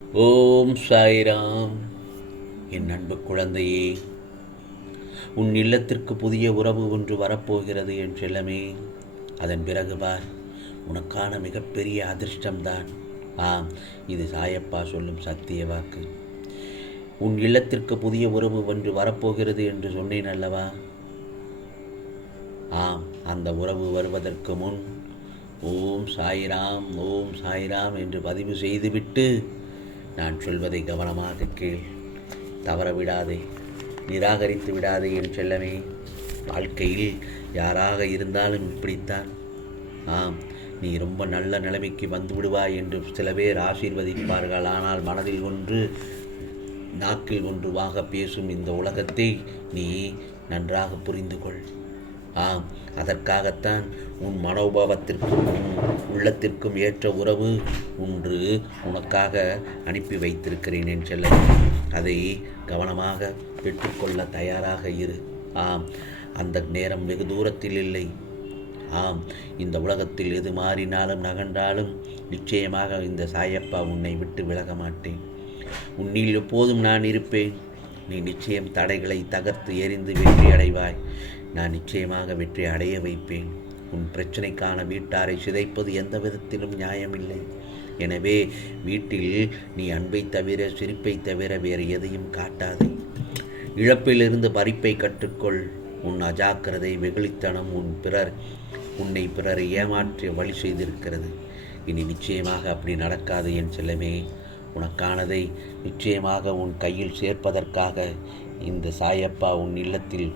ஓம் சாய்ராம். என் அன்பு குழந்தையே உன் இல்லத்திற்கு புதிய உறவு ஒன்று வரப்போகிறது என் செல்லமே. அதன் பிறகு பார் உனக்கான மிகப்பெரிய அதிர்ஷ்டம்தான். ஆம் இது சாயப்பா சொல்லும் சத்திய வாக்கு. உன் இல்லத்திற்கு புதிய உறவு ஒன்று வரப்போகிறது என்று சொன்னேன் அல்லவா? ஆம் அந்த உறவு வருவதற்கு முன் ஓம் சாய்ராம் ஓம் சாய்ராம் என்று பதிவு செய்துவிட்டு நான் சொல்வதை கவனமாக கேள். தவற விடாதே நிராகரித்து விடாதே என் செல்லமே. வாழ்க்கையில் யாராக இருந்தாலும் இப்படித்தான். ஆம் நீ ரொம்ப நல்ல நிலைமைக்கு வந்து விடுவாய் என்று சில பேர் ஆசீர்வதிப்பார்கள். ஆனால் மனதில் ஒன்று நாக்கில் ஒன்றுவாக பேசும் இந்த உலகத்தை நீ நன்றாக புரிந்து கொள் ஆம் அதற்காகத்தான் உன் மனோபாவத்திற்கும் உள்ளத்திற்கும் ஏற்ற உறவு ஒன்று உனக்காக அனுப்பி வைத்திருக்கிறேன் என் செல்ல அதை கவனமாக பெற்றுக்கொள்ள தயாராக இரு. ஆம் அந்த நேரம் வெகு தூரத்தில் இல்லை. ஆம் இந்த உலகத்தில் எது மாறினாலும் நகன்றாலும் நிச்சயமாக இந்த சாயப்பா உன்னை விட்டு விலக மாட்டேன். உன்னில் எப்போதும் நான் இருப்பேன். நீ நிச்சயம் தடைகளை தகர்த்து எறிந்து வெற்றி அடைவாய். நான் நிச்சயமாக வெற்றி அடைய வைப்பேன். உன் பிரச்சனைக்கான வீட்டாரை சிதைப்பது எந்த விதத்திலும் நியாயமில்லை. எனவே வீட்டில் நீ அன்பை தவிர சிரிப்பை தவிர வேறு எதையும் காட்டாதே. இழப்பிலிருந்து பறிப்பை கற்றுக்கொள். உன் அஜாக்கிரதை வெகுளித்தனம் உன் பிறர் உன்னை பிறரை ஏமாற்றி வழி செய்திருக்கிறது. இனி நிச்சயமாக அப்படி நடக்காது என் செல்லமே. உனக்கானதை நிச்சயமாக உன் கையில் சேர்ப்பதற்காக இந்த சாயப்பா உன் இல்லத்தில்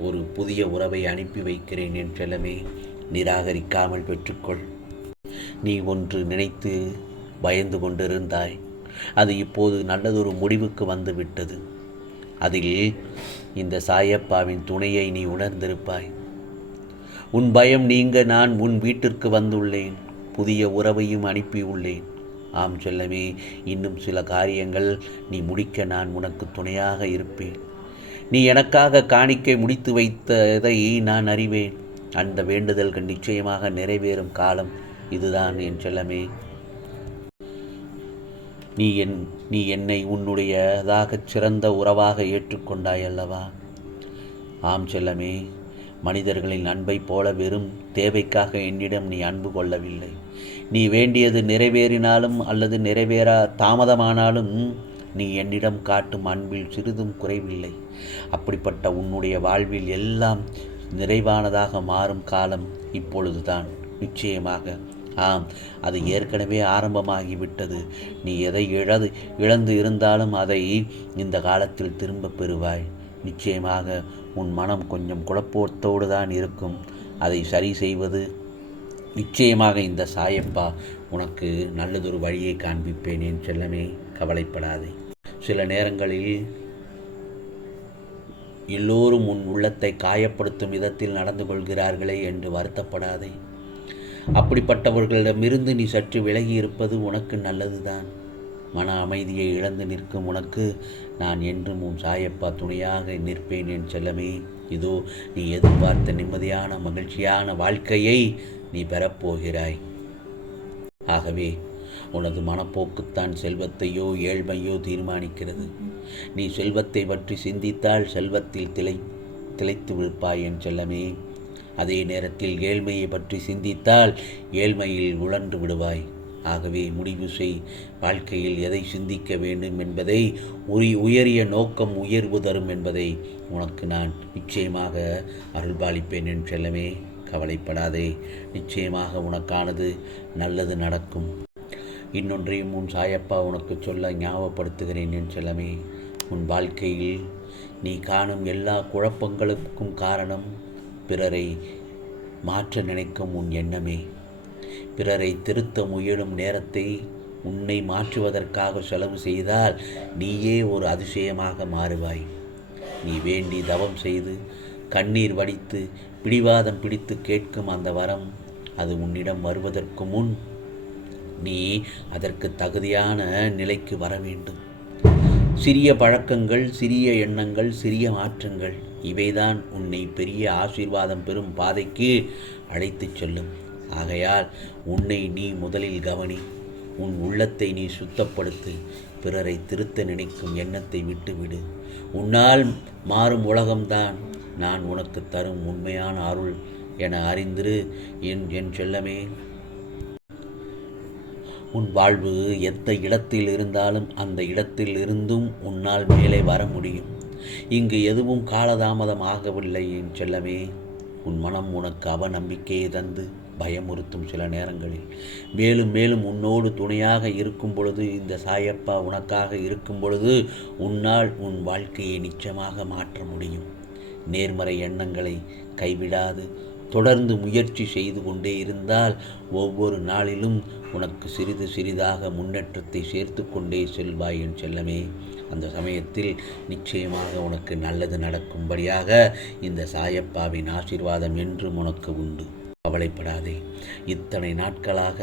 ஒரு புதிய உறவை அனுப்பி வைக்கிறேன் என் செல்லமே. நிராகரிக்காமல் பெற்றுக்கொள். நீ ஒன்று நினைத்து பயந்து கொண்டிருந்தாய். அது இப்போது நல்லதொரு முடிவுக்கு வந்து விட்டது அதில் இந்த சாயப்பாவின் துணையை நீ உணர்ந்திருப்பாய். உன் பயம் நீங்க நான் உன் வீட்டிற்கு வந்துள்ளேன். புதிய உறவையும் அனுப்பியுள்ளேன் ஆம் செல்லமே இன்னும் சில காரியங்கள் நீ முடிக்க நான் உனக்கு துணையாக இருப்பேன். நீ எனக்காக காணிக்கை முடித்து வைத்ததை நான் அறிவேன். அந்த வேண்டுதல்கள் நிச்சயமாக நிறைவேறும் காலம் இதுதான் என் செல்லமே. நீ என் நீ என்னை உன்னுடையதாகச் சிறந்த உறவாக ஏற்றுக்கொண்டாய் அல்லவா ஆம் செல்லமே மனிதர்களின் அன்பைப் போல வெறும் தேவைக்காக என்னிடம் நீ அன்பு கொள்ளவில்லை. நீ வேண்டியது நிறைவேறினாலும் அல்லது நிறைவேறா தாமதமானாலும் நீ என்னிடம் காட்டும் அன்பில் சிறிதும் குறைவில்லை. அப்படிப்பட்ட உன்னுடைய வாழ்வில் எல்லாம் நிறைவானதாக மாறும் காலம் இப்பொழுதுதான். நிச்சயமாக ஆம் அது ஏற்கனவே ஆரம்பமாகிவிட்டது. நீ எதை இழது இழந்து இருந்தாலும் அதை இந்த காலத்தில் திரும்ப பெறுவாய். நிச்சயமாக உன் மனம் கொஞ்சம் குழப்பத்தோடு தான் இருக்கும். அதை சரி செய்வது நிச்சயமாக இந்த சாயப்பா உனக்கு நல்லதொரு வழியை காண்பிப்பேன் என் செல்லமே கவலைப்படாதே. சில நேரங்களில் எல்லோரும் உன் உள்ளத்தை காயப்படுத்தும் விதத்தில் நடந்து கொள்கிறார்களே என்று வருத்தப்படாதே. அப்படிப்பட்டவர்களிடமிருந்து நீ சற்று விலகி இருப்பது உனக்கு நல்லதுதான். மன அமைதியை இழந்து நிற்கும் உனக்கு நான் என்றும் உன் சாயப்பா துணையாக நிற்பேன் என் செல்லமே. இதோ நீ எதிர்பார்த்த நிம்மதியான மகிழ்ச்சியான வாழ்க்கையை நீ பெறப்போகிறாய். ஆகவே உனது மனப்போக்குத்தான் செல்வத்தையோ ஏழ்மையோ தீர்மானிக்கிறது. நீ செல்வத்தை பற்றி சிந்தித்தால் செல்வத்தில் திளை திளைத்து விழுப்பாய் என் செல்லமே. அதே நேரத்தில் ஏழ்மையை பற்றி சிந்தித்தால் ஏழ்மையில் உழன்று விடுவாய். ஆகவே முடிவு செய். வாழ்க்கையில் எதை சிந்திக்க வேண்டும் என்பதை உரி உயரிய நோக்கம் உயர்வு தரும் என்பதை உனக்கு நான் நிச்சயமாக அருள்பாலிப்பேன் என் செல்லமே. கவலைப்படாதே. நிச்சயமாக உனக்கானது நல்லது நடக்கும். இன்னொன்றையும் உன் சாயப்பா உனக்கு சொல்ல ஞாபகப்படுத்துகிறேன் என் செல்லமே. உன் வாழ்க்கையில் நீ காணும் எல்லா குழப்பங்களுக்கும் காரணம் பிறரை மாற்ற நினைக்கும் உன் எண்ணமே. பிறரை திருத்த முயலும் நேரத்தை உன்னை மாற்றுவதற்காக செலவு செய்தால் நீயே ஒரு அதிசயமாக மாறுவாய். நீ வேண்டி தவம் செய்து கண்ணீர் வடித்து பிடிவாதம் பிடித்து கேட்கும் அந்த வரம் அது உன்னிடம் வருவதற்கு முன் நீ அதற்கு தகுதியான நிலைக்கு வர வேண்டும். சிறிய பழக்கங்கள் சிறிய எண்ணங்கள் சிறிய மாற்றங்கள் இவைதான் உன்னை பெரிய ஆசீர்வாதம் பெறும் பாதைக்கு அழைத்துச் செல்லும். ஆகையால் உன்னை நீ முதலில் கவனி உன் உள்ளத்தை நீ சுத்தப்படுத்து பிறரை திருத்த நினைக்கும் எண்ணத்தை விட்டுவிடு. உன்னால் மாறும் உலகம்தான் நான் உனக்கு தரும் உண்மையான அருள் என அறிந்திரு என் என் செல்லமே. உன் வாழ்வு எந்த இடத்தில் இருந்தாலும் அந்த இடத்தில் இருந்தும் உன்னால் மேலே வர முடியும். இங்கு எதுவும் காலதாமதம் ஆகவில்லை என் செல்லமே. உன் மனம் உனக்கு அவநம்பிக்கையை தந்து பயமுறுத்தும் சில நேரங்களில். மேலும் மேலும் உன்னோடு துணையாக இருக்கும் பொழுது இந்த சாயப்பா உனக்காக இருக்கும் பொழுது உன்னால் உன் வாழ்க்கையை நிச்சயமாக மாற்ற முடியும். நேர்மறை எண்ணங்களை கைவிடாது. தொடர்ந்து முயற்சி செய்து கொண்டே இருந்தால் ஒவ்வொரு நாளிலும் உனக்கு சிறிது சிறிதாக முன்னேற்றத்தை சேர்த்து கொண்டே செல்வாய் என் செல்லமே. அந்த சமயத்தில் நிச்சயமாக உனக்கு நல்லது நடக்கும்படியாக இந்த சாயப்பாவின் ஆசீர்வாதம் என்றும் உனக்கு உண்டு. கவலைப்படாதே. இத்தனை நாட்களாக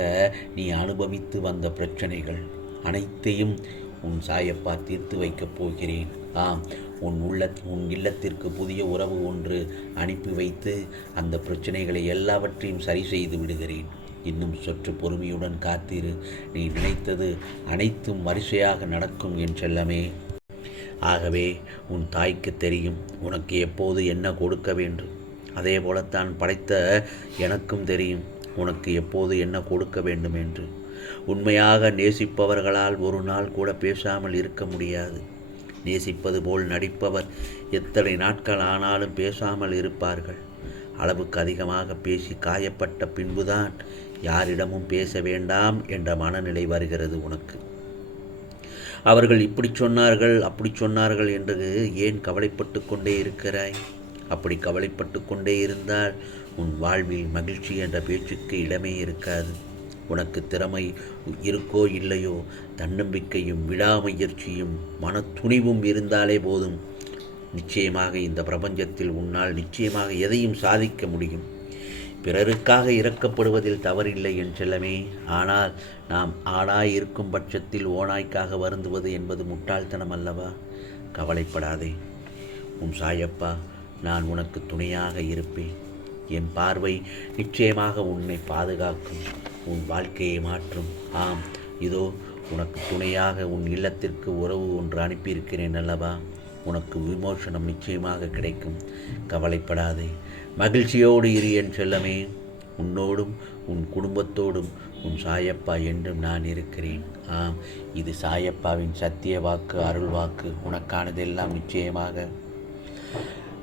நீ அனுபவித்து வந்த பிரச்சனைகள் அனைத்தையும் உன் சாயப்பா தீர்த்து வைக்கப் போகிறேன். ஆம் உன் உள்ள உன் இல்லத்திற்கு புதிய உறவு ஒன்று அனுப்பி வைத்து அந்த பிரச்சனைகளை எல்லாவற்றையும் சரி செய்து விடுகிறேன். இன்னும் சற்று பொறுமையுடன் காத்திரு. நீ நினைத்தது அனைத்தும் வரிசையாக நடக்கும் என் செல்லமே. ஆகவே உன் தாய்க்கு தெரியும் உனக்கு எப்போது என்ன கொடுக்க வேண்டும். அதே போலத்தான் படைத்த எனக்கும் தெரியும். உனக்கு எப்போது என்ன கொடுக்க வேண்டும் என்று. உண்மையாக நேசிப்பவர்களால் ஒரு நாள் கூட பேசாமல் இருக்க முடியாது. நேசிப்பது போல் நடிப்பவர் எத்தனை நாட்கள் ஆனாலும் பேசாமல் இருப்பார்கள். அளவுக்கு அதிகமாக பேசி காயப்பட்ட பின்புதான் யாரிடமும் பேச வேண்டாம் என்ற மனநிலை வருகிறது உனக்கு. அவர்கள் இப்படி சொன்னார்கள் அப்படி சொன்னார்கள் என்று ஏன் கவலைப்பட்டு கொண்டே இருக்கிறாய்? அப்படி கவலைப்பட்டு கொண்டே இருந்தால் உன் வாழ்வில் மகிழ்ச்சி என்ற பேச்சுக்கு இடமே இருக்காது. உனக்கு திறமை இருக்கோ இல்லையோ தன்னம்பிக்கையும் விடாமுயற்சியும் மனத்துணிவும் இருந்தாலே போதும். நிச்சயமாக இந்த பிரபஞ்சத்தில் உன்னால் நிச்சயமாக எதையும் சாதிக்க முடியும். பிறருக்காக இறக்கப்படுவதில் தவறில்லை என் செல்லமே. ஆனால் நாம் ஆடாய் இருக்கும் பட்சத்தில் ஓனாய்க்காக வருந்துவது என்பது முட்டாள்தனம் அல்லவா கவலைப்படாதே. உன் சாயப்பா நான் உனக்கு துணையாக இருப்பேன். என் பார்வை நிச்சயமாக உன்னை பாதுகாக்கும். உன் வாழ்க்கையை மாற்றும். ஆம் இதோ உனக்கு துணையாக உன் இல்லத்திற்கு உறவு ஒன்று அனுப்பியிருக்கிறேன் அல்லவா? உனக்கு விமோசனம் நிச்சயமாக கிடைக்கும். கவலைப்படாதே. மகிழ்ச்சியோடு இரு என் செல்லமே. உன்னோடும் உன் குடும்பத்தோடும் உன் சாயப்பா என்றும் நான் இருக்கிறேன். ஆம் இது சாயப்பாவின் சத்திய வாக்கு அருள் வாக்கு. உனக்கானதெல்லாம் நிச்சயமாக